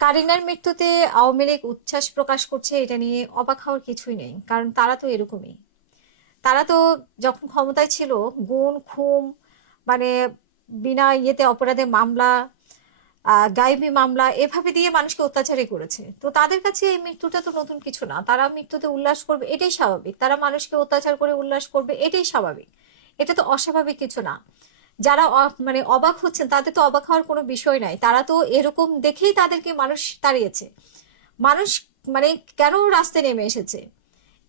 কারিনার মৃত্যুতে আওয়ামী লীগ উচ্ছ্বাস প্রকাশ করছে, এটা নিয়ে অবাক হওয়ার কিছুই নেই। কারণ তারা তো এরকমই। তারা তো যখন ক্ষমতায় ছিল গুম খুম, মানে বিনা ইয়েতে অপরাধে মামলা, গায়েবী মামলা এভাবে দিয়ে মানুষকে অত্যাচারই করেছে। তো তাদের কাছে এই মৃত্যুটা তো নতুন কিছু না। তারা মৃত্যুতে উল্লাস করবে, এটাই স্বাভাবিক। তারা মানুষকে অত্যাচার করে উল্লাস করবে, এটাই স্বাভাবিক। এটা তো অস্বাভাবিক কিছু না। যারা মানে অবাক হচ্ছেন, তাদের তো অবাক হওয়ার কোনো বিষয় নাই। তারা তো এরকম দেখেই তাদেরকে মানুষ তাড়িয়েছে। মানুষ মানে কেন রাস্তায় নেমে এসেছে,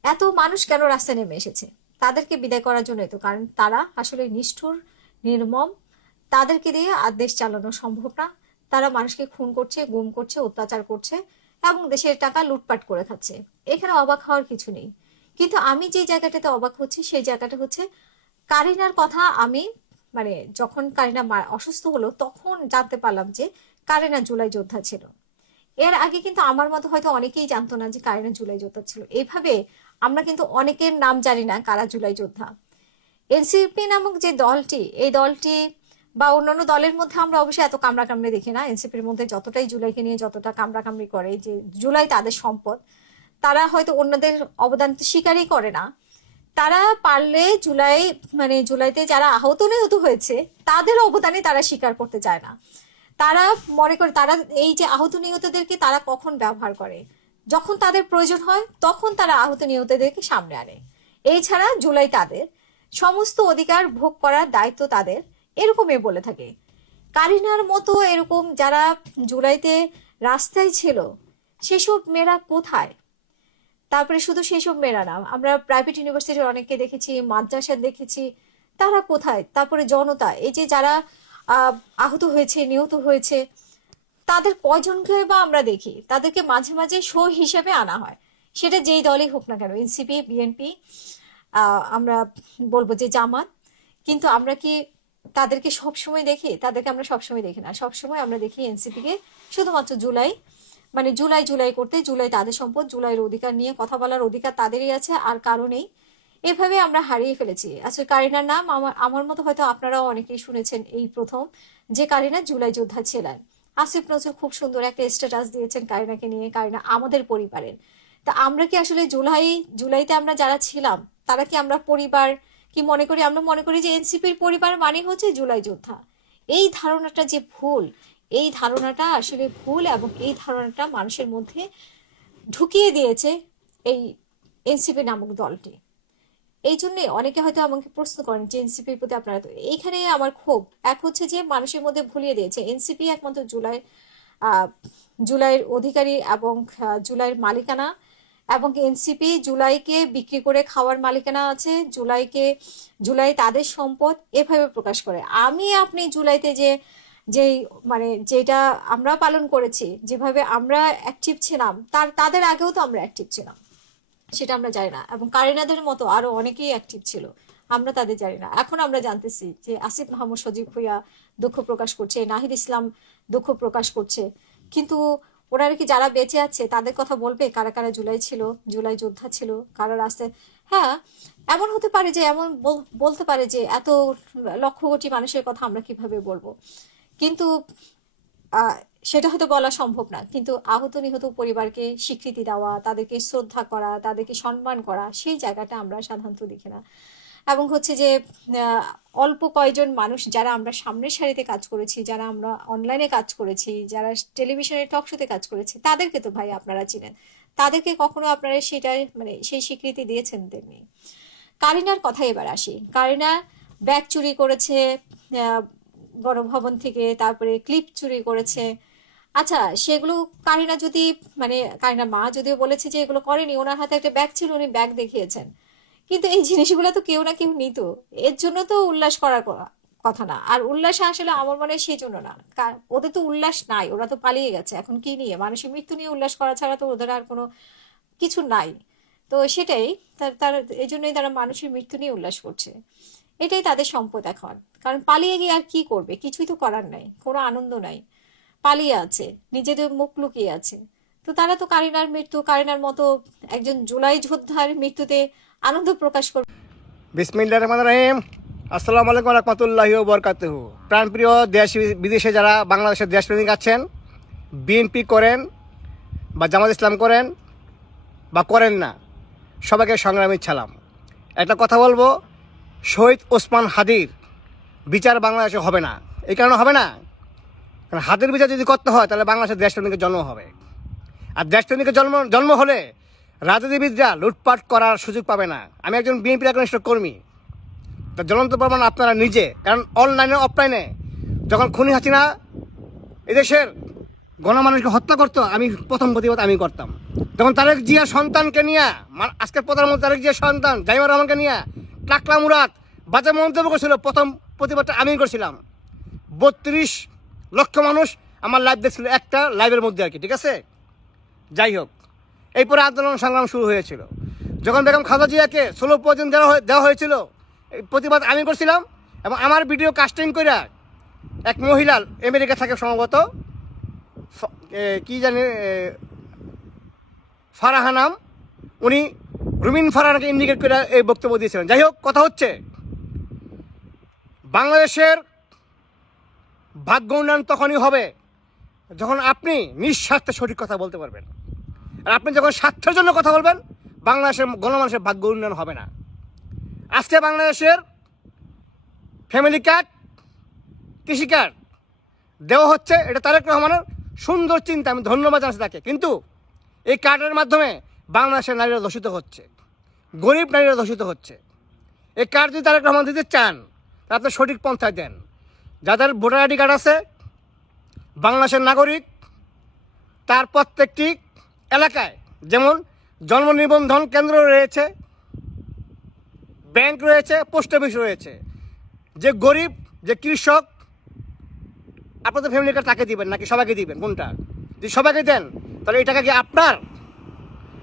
এত মানুষ কেন রাস্তায় নেমে এসেছে তাদেরকে বিদায় করার জন্যই তো। কারণ তারা আসলে নিষ্ঠুর, নির্মম। তাদেরকে দিয়ে আর দেশ চালানো সম্ভব না। তারা মানুষকে খুন করছে, গুম করছে, অত্যাচার করছে এবং দেশের টাকা লুটপাট করে খাচ্ছে। এখানে অবাক হওয়ার কিছু নেই। কিন্তু আমি যে জায়গাটাতে অবাক হচ্ছি সেই জায়গাটা হচ্ছে কারিনার কথা। আমি মানে যখন কারিনা অসুস্থ হলো তখন জানতে পারলাম যে কারিনা জুলাই যোদ্ধা ছিল। এর আগে কিন্তু আমার মতো হয়তো অনেকেই জানতো না যে কারিনা জুলাই যোদ্ধা ছিল। এইভাবে আমরা কিন্তু অনেকের নাম জানি না কারা জুলাই যোদ্ধা। এনসিপি নামক যে দলটি, এই দলটি বা অন্যান্য দলের মধ্যে আমরা অবশ্যই এত কামড়াকামড়ি দেখি না। এনসিপির মধ্যে যতটাই জুলাইকে নিয়ে যতটা কামড়াকামড়ি করে যে জুলাই তাদের সম্পদ, তারা হয়তো অন্যদের অবদান তো স্বীকারই করে না। তারা পারলে জুলাই মানে জুলাইতে যারা আহত নিহত হয়েছে তাদের অবদানে তারা স্বীকার করতে চায় না। তারা মনে করে তারা এই যে আহত নিহতদেরকে তারা কখন ব্যবহার করে, যখন তাদের প্রয়োজন হয় তখন তারা আহত নিহতদেরকে সামনে আনে। এই ছাড়া জুলাই তাদের সমস্ত অধিকার ভোগ করার দায়িত্ব তাদের, এরকমই বলে থাকে। কারিনার মতো এরকম যারা জুলাইতে রাস্তায় ছিল সেসব মেয়েরা কোথায়? তারপরে শুধু সেসব মেয়েরা না, আমরা প্রাইভেট ইউনিভার্সিটির অনেককে দেখেছি, মাদ্রাসা দেখেছি, তারা কোথায়? তারপরে জনতা, এই যে যারা আহত হয়েছে, নিহত হয়েছে, তাদের কয়জনকে বা আমরা দেখি? তাদেরকে মাঝে মাঝে শো হিসেবে আনা হয়, সেটা যেই দলই হোক না কেন, এনসিপি, বিএনপি, আমরা বলবো যে জামাত। কিন্তু আমরা কি তাদেরকে সবসময় দেখি? তাদেরকে আমরা সবসময় দেখি না। সবসময় আমরা দেখি এনসিপি কে শুধুমাত্র জুলাই, মানে জুলাই জুলাই করতে, জুলাই তাদের সম্পদ, জুলাইয়ের অধিকার নিয়ে কথা বলার অধিকার তাদেরই আছে, আর কারণেই এভাবে আমরা হারিয়ে ফেলেছি। আসলে কারিনার নাম আমার আমার মতো হয়তো আপনারাও অনেকেই শুনেছেন এই প্রথম যে কারিনা জুলাই যোদ্ধা ছিলেন। আসিফ নজরুল খুব সুন্দর একটা স্ট্যাটাস দিয়েছেন কারিনাকে নিয়ে, কারিনা আমাদের পরিবারের। তা আমরা কি আসলে জুলাইতে আমরা যারা ছিলাম তারা কি আমরা পরিবার কি মনে করি? আমরা মনে করি যে এনসিপির পরিবার মানে হচ্ছে জুলাই যোদ্ধা। এই ধারণাটা যে ভুল, এই ধারণাটা আসলে ভুল, এবং এই ধারণাটা মানুষের মধ্যে ঢুকিয়ে দিয়েছে এই এনসিপি নামক দলটি। এই জন্যে অনেকে হয়তো আমাকে প্রশ্ন করেন যে এনসিপির প্রতি আপনারা, তো এইখানে আমার ক্ষোভ এক হচ্ছে যে মানুষের মধ্যে ভুলিয়ে দিয়েছে এনসিপি একমাত্র আহ জুলাইয়ের অধিকারী এবং জুলাইয়ের মালিকানা, এবং এনসিপি জুলাইকে বিক্রি করে খাওয়ার মালিকানা আছে, জুলাই তাদের সম্পদ এভাবে প্রকাশ করে। আমি আপনি জুলাইতে যে যেই মানে যেটা আমরা পালন করেছি, যেভাবে আমরা অ্যাক্টিভ ছিলাম, তাদের আগেও তো আমরা অ্যাক্টিভ ছিলাম, সেটা আমরা জানি না। এবং কারিনাদের মতো আরো অনেকেই অ্যাক্টিভ ছিল, আমরা তাদের জানি না। এখন আমরা জানতেছি যে আসিফ মাহমুদ সজীব ভুইয়া দুঃখ প্রকাশ করছে, নাহিদ ইসলাম দুঃখ প্রকাশ করছে। কিন্তু ওনারা কি যারা বেঁচে আছে তাদের কথা বলবে কারা কারা জুলাই ছিল, জুলাই যোদ্ধা ছিল, কারা রাস্তায়? হ্যাঁ, এমন হতে পারে যে এমন বলতে পারে যে এত লক্ষ কোটি মানুষের কথা আমরা কিভাবে বলবো, কিন্তু আহ সেটা হয়তো বলা সম্ভব না। কিন্তু আহত নিহত পরিবারকে স্বীকৃতি দেওয়া, তাদেরকে শ্রদ্ধা করা, তাদেরকে সম্মান করা, সেই জায়গাটা আমরা সাধারণত দেখি না। এবং হচ্ছে যে অল্প কয়জন মানুষ যারা আমরা সামনের সারিতে কাজ করেছি, যারা আমরা অনলাইনে কাজ করেছি, যারা টেলিভিশনের টক শোতে কাজ করেছি, তাদেরকে তো ভাই আপনারা চিনেন। তাদেরকে কখনো আপনারা সেটা মানে সেই স্বীকৃতি দিয়েছেন? তেমনি কারিনার কথা এবার আসি। কারিনা ব্যাগ চুরি করেছে গণভবন থেকে, তারপরে ক্লিপ চুরি করেছে। আচ্ছা, সেগুলো কারিনা যদি মানে কারিনা মা যদিও বলেছে যে এগুলো করেনি, ওনার হাতে একটা ব্যাগ ছিল, উনি ব্যাগ দেখিয়েছেন। কিন্তু এই জিনিসগুলো তো কেউ না কেউ নিত, এর জন্য তো উল্লাস করার কথা না। আর উল্লাস আসলে আমার মনে হয় সেই জন্য না, ওদের তো উল্লাস নাই, ওরা তো পালিয়ে গেছে। এখন কি নিয়ে? মানুষের মৃত্যু নিয়ে উল্লাস করা ছাড়া তো ওদের আর কোনো কিছু নাই। তো সেটাই, তার এই জন্যই তারা মানুষের মৃত্যু নিয়ে উল্লাস করছে। এটাই তাদের সম্পদ এখন। কারণ পালিয়ে গিয়ে আর কি করবে? কিছুই তো করার নাই, কোনো আনন্দ নাই, পালিয়ে আছে, নিজেদের মুখ লুকিয়ে আছে। তো তারা তো কারিনার মতো একজন জুলাই যোদ্ধার মৃত্যুতে আনন্দ প্রকাশ করবে। বিসমিল্লাহির রহমানির রহিম। আসসালামু আলাইকুম রহমতুল্লাহি ওয়া বারাকাতুহু। প্রাণপ্রিয় দেশ বিদেশে যারা বাংলাদেশের দেশপ্রেমিক আছেন, বিএনপি করেন বা জামাত ইসলাম করেন বা করেন না, সবাইকে সংগ্রামী সালাম। একটা কথা বলবো, শহীদ ওসমান হাদির বিচার বাংলাদেশে হবে না। এই কারণে হবে না, কারণ হাদির বিচার যদি করতে হয় তাহলে বাংলাদেশের দেশপ্রেমিকের জন্ম হবে। আর দেশপ্রেমিকের জন্ম হলে রাজনীতিবিদরা লুটপাট করার সুযোগ পাবে না। আমি একজন বিএনপির একনিষ্ঠ কর্মী, তা জ্বলন্ত প্রমাণ আপনারা নিজে। কারণ অনলাইনে অফলাইনে যখন খুনি হাসিনা এদেশের গণমানুষকে হত্যা করতো, আমি প্রথম প্রতিবাদ আমি করতাম। যখন তারেক জিয়া সন্তানকে নিয়ে, আজকের প্রধানমন্ত্রী তারেক জিয়ার সন্তান জাইমুর রহমানকে নিয়ে টাকলা মুরাদ বাজে মন্তব্য করছিল, প্রথম প্রতিবাদটা আমি করছিলাম। 32 লক্ষ মানুষ আমার লাইভ দেখছিল, একটা লাইভের মধ্যে আর কি, ঠিক আছে। যাই হোক, এরপরে আন্দোলন সংগ্রাম শুরু হয়েছিল। যখন বেগম খালেদা জিয়াকে 16 পর্যন্ত দেওয়া হয়েছিল, এই প্রতিবাদ আমি করছিলাম। এবং আমার ভিডিও কাস্টিং করে এক মহিলা আমেরিকা থাকে সম্ভবত, কি জানি ফারাহা নাম, উনি রুমিন ফারহানাকে ইন্ডিকেট করে এই বক্তব্য দিয়েছিলেন। যাই হোক, কথা হচ্ছে বাংলাদেশের ভাগ্য উন্নয়ন তখনই হবে যখন আপনি নিঃস্বার্থে সঠিক কথা বলতে পারবেন। আর আপনি যখন স্বার্থের জন্য কথা বলবেন, বাংলাদেশের গণমানুষের ভাগ্য উন্নয়ন হবে না। আজকে বাংলাদেশের ফ্যামিলি কার্ড, কৃষি কার্ড দেওয়া হচ্ছে, এটা তারেক রহমানের সুন্দর চিন্তা, আমি ধন্যবাদ জানাচ্ছি তাকে। কিন্তু এই কার্ডের মাধ্যমে বাংলাদেশের নারীরা দূষিত হচ্ছে, গরিব নারীরা দূষিত হচ্ছে। এই কার্ড যদি তারেক রহমান দিতে চান তাহলে আপনি সঠিক পন্থায় দেন। যাদের ভোটার আইডি কার্ড আছে, বাংলাদেশের নাগরিক, তার প্রত্যেকটি এলাকায় যেমন জন্ম নিবন্ধন কেন্দ্র রয়েছে, ব্যাংক রয়েছে, পোস্ট অফিস রয়েছে। যে গরিব, যে কৃষক, আপনাদের ফ্যামিলি কার্ড তাকে দিবেন নাকি সবাইকে দিবেন? কোনটা? যদি সবাইকে দেন তাহলে এই টাকা কি আপনার?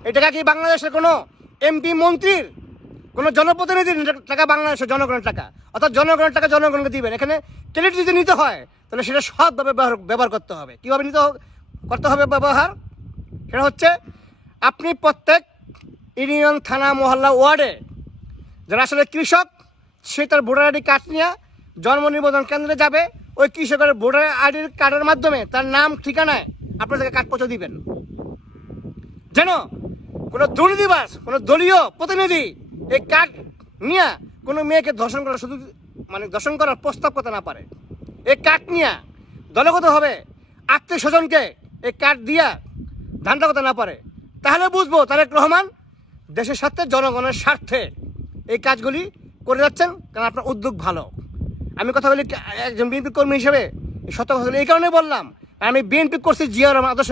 এই টাকা কি বাংলাদেশের কোনো এমপি মন্ত্রীর, কোনো জনপ্রতিনিধির টাকা? বাংলাদেশের জনগণের টাকা, অর্থাৎ জনগণের টাকা জনগণকে দিবেন। এখানে ক্রেডিট যদি নিতে হয় তাহলে সেটা সৎভাবে ব্যবহার করতে হবে। কীভাবে করতে হবে ব্যবহার? সেটা হচ্ছে আপনি প্রত্যেক ইউনিয়ন, থানা, মহল্লা, ওয়ার্ডে যারা আসলে কৃষক, সে তার ভোটার আইডি কার্ড নিয়ে জন্ম নিবন্ধন কেন্দ্রে যাবে। ওই কৃষকের ভোটার আইডি কার্ডের মাধ্যমে তার নাম ঠিকানায় আপনাদেরকে কার্ড পৌঁছে দিবেন, যেন কোনো দুর্নীতিবাজ, কোনো দলীয় প্রতিনিধি এই কার্ড নিয়ে কোনো মেয়েকে ধর্ষণ করার ধর্ষণ করার প্রস্তাব করতে না পারে। এই কার্ড নিয়ে দলগতভাবে আত্মীয় স্বজনকে এই কার্ড দিয়া ধান্দা করতে না পারে। তাহলে বুঝবো তারেক রহমান দেশের স্বার্থে, জনগণের স্বার্থে এই কাজগুলি করে যাচ্ছেন, কারণ আপনার উদ্যোগ ভালো। আমি কথা বলি একজন বিএনপি কর্মী হিসেবে, এই সত্য কথা এই কারণে বললাম, আমি বিএনপি করছি জিয়া রহমান আদর্শ